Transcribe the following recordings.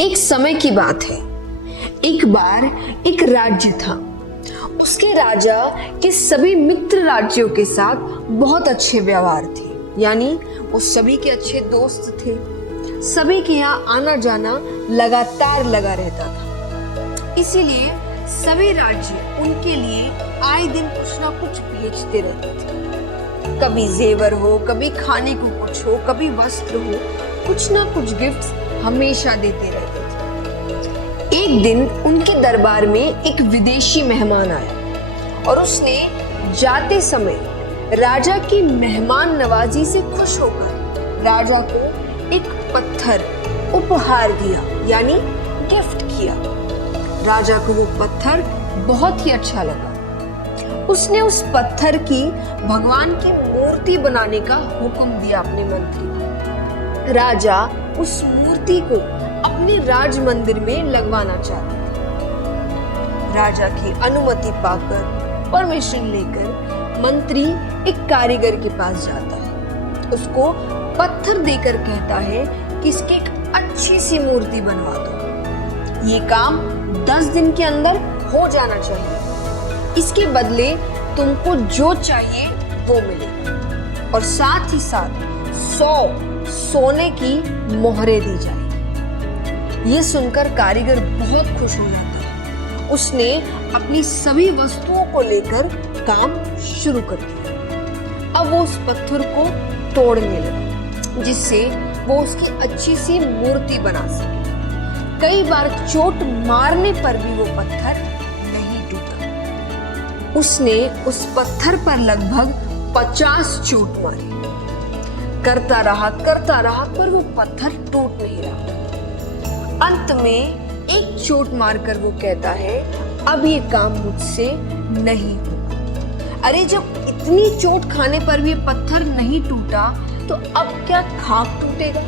एक समय की बात है। एक बार एक राज्य था। उसके राजा के सभी मित्र राज्यों के साथ बहुत अच्छे व्यवहार थे, यानी वो सभी के अच्छे दोस्त थे। सभी के यहाँ आना जाना लगातार लगा रहता था। इसीलिए सभी राज्य उनके लिए आए दिन कुछ ना कुछ बेचते रहते थे। कभी जेवर हो, कभी खाने को कुछ हो, कभी वस्त्र हो, कुछ ना कुछ गिफ्ट्स हमेशा देते रहते थे। एक दिन उनके दरबार में एक विदेशी मेहमान आया और उसने जाते समय राजा की मेहमान नवाजी से खुश होकर राजा को एक पत्थर उपहार दिया, यानी गिफ्ट किया। राजा को वो पत्थर बहुत ही अच्छा लगा। उसने उस पत्थर की भगवान की मूर्ति बनाने का हुक्म दिया अपने मंत्री को। राजा उस मूर्ति को अपने राज मंदिर में लगवाना चाहता था। राजा की अनुमति पाकर, परमिशन लेकर मंत्री एक कारीगर के पास जाता है। उसको पत्थर देकर कहता है कि इसकी एक अच्छी सी मूर्ति बनवा दो। ये काम 10 दिन के अंदर हो जाना चाहिए। इसके बदले तुमको जो चाहिए वो मिलेगा और साथ ही साथ 100 सोने की मोहरें दी जाए। ये सुनकर कारीगर बहुत खुश हो जाता है। उसने अपनी सभी वस्तुओं को लेकर काम शुरू कर दिया। अब वो उस पत्थर को तोड़ने लगा, जिससे वो उसकी अच्छी सी मूर्ति बना सके। कई बार चोट मारने पर भी वो पत्थर नहीं टूटा। उसने उस पत्थर पर लगभग 50 चोट मारी। करता रहा पर वो पत्थर टूट नहीं रहा। अंत में एक चोट मारकर वो कहता है, अब ये काम मुझसे नहीं होगा। अरे जब इतनी चोट खाने पर भी पत्थर नहीं टूटा तो अब क्या खाक टूटेगा।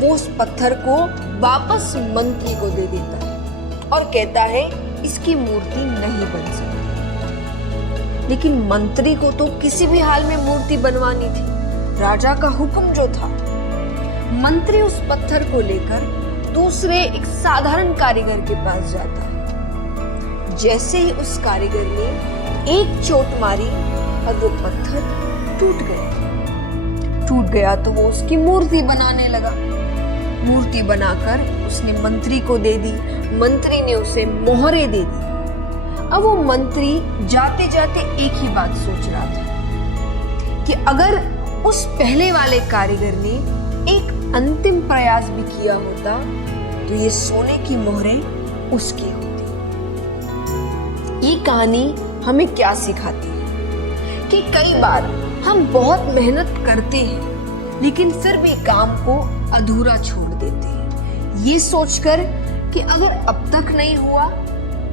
वो उस पत्थर को वापस मंत्री को दे देता है और कहता है इसकी मूर्ति नहीं बन सकती। लेकिन मंत्री को तो किसी भी हाल में मूर्ति बनवानी थी। राजा का हुक्म जो था। मंत्री उस पत्थर को लेकर दूसरे एक साधारण कारीगर के पास जाता है। जैसे ही उस कारीगर ने एक चोट मारी और वो पत्थर टूट गया तो वो उसकी मूर्ति बनाने लगा। मूर्ति बनाकर उसने मंत्री को दे दी। मंत्री ने उसे मोहरें दे दी। अब वो मंत्री जाते जाते एक ही बात सोच रहा था कि अगर उस पहले वाले कारीगर ने एक अंतिम प्रयास भी किया होता तो ये सोने की मोहरें उसकी होती। ये कहानी हमें क्या सिखाती है कि कई बार हम बहुत मेहनत करते हैं लेकिन फिर भी काम को अधूरा छोड़ देते हैं, ये सोचकर कि अगर अब तक नहीं हुआ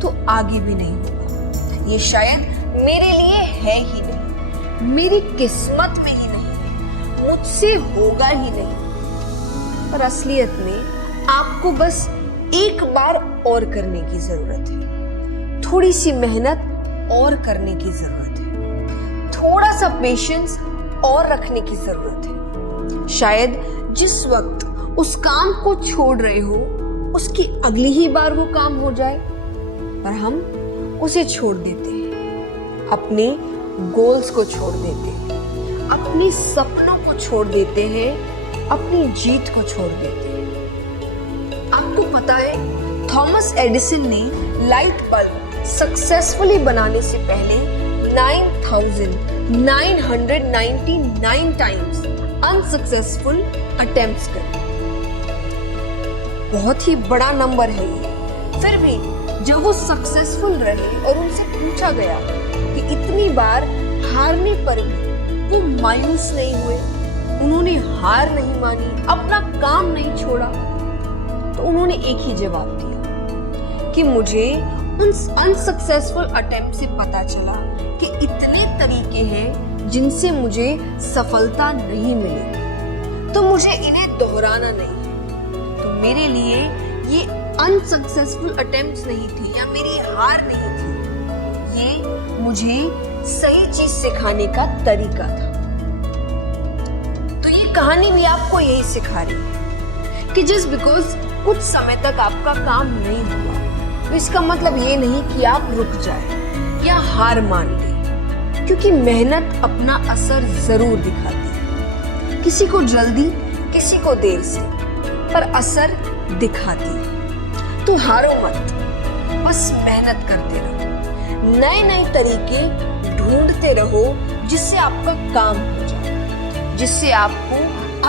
तो आगे भी नहीं होगा। ये शायद मेरे लिए है ही नहीं, मेरी किस्मत में ही नहीं, मुझसे होगा ही नहीं। पर असलियत में आपको बस एक बार और करने की जरूरत है, थोड़ी सी मेहनत और करने की जरूरत है, थोड़ा सा पेशेंस और रखने की जरूरत है। शायद जिस वक्त उस काम को छोड़ रहे हो उसकी अगली ही बार वो काम हो जाए, पर हम उसे छोड़ देते हैं। अपने गोल्स को छोड़ देते हैं, अपने सपनों को छोड़ देते हैं, अपनी जीत को छोड़ देते हैं। आपको पता है थॉमस एडिसन ने लाइट बल्ब सक्सेसफुली बनाने से पहले 9,999 टाइम्स अनसक्सेसफुल अटेम्प्ट्स करे। बहुत ही बड़ा नंबर है ये। फिर भी जब वो सक्सेसफुल रहे और उनसे पूछा गया कि इतनी बार हारने पर भी वो मायूस नहीं हुए, उन्होंने हार नहीं मानी, अपना काम नहीं छोड़ा, तो उन्होंने एक ही जवाब दिया कि मुझे उन अनसक्सेसफुल अटेम्प्ट से पता चला कि इतने तरीके हैं जिनसे मुझे सफलता नहीं मिली, तो मुझे इन्हें दोहराना नहीं है। तो मेरे लिए ये अनसक्सेसफुल अटेम्प्ट्स नहीं थे या मेरी हार नहीं थी, ये मुझे सही चीज सिखाने का तरीका था। तो ये कहानी भी आपको यही सिखा रही है कि जस्ट बिकॉज कुछ समय तक आपका काम नहीं हुआ तो इसका मतलब ये नहीं कि आप रुक जाए या हार मान लें, क्योंकि मेहनत अपना असर जरूर दिखाती है। किसी को जल्दी, किसी को देर से, पर असर दिखाती है। तो हारो मत, बस मेहनत करते रहो, नए नए तरीके ढूंढते रहो जिससे आपका काम हो जाए, जिससे आपको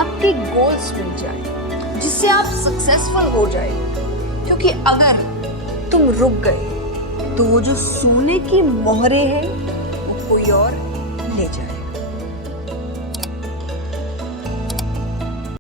आपके गोल्स मिल जाए, जिससे आप सक्सेसफुल हो जाए। क्योंकि अगर तुम रुक गए तो वो जो सोने की मोहरे हैं वो कोई और ले जाए।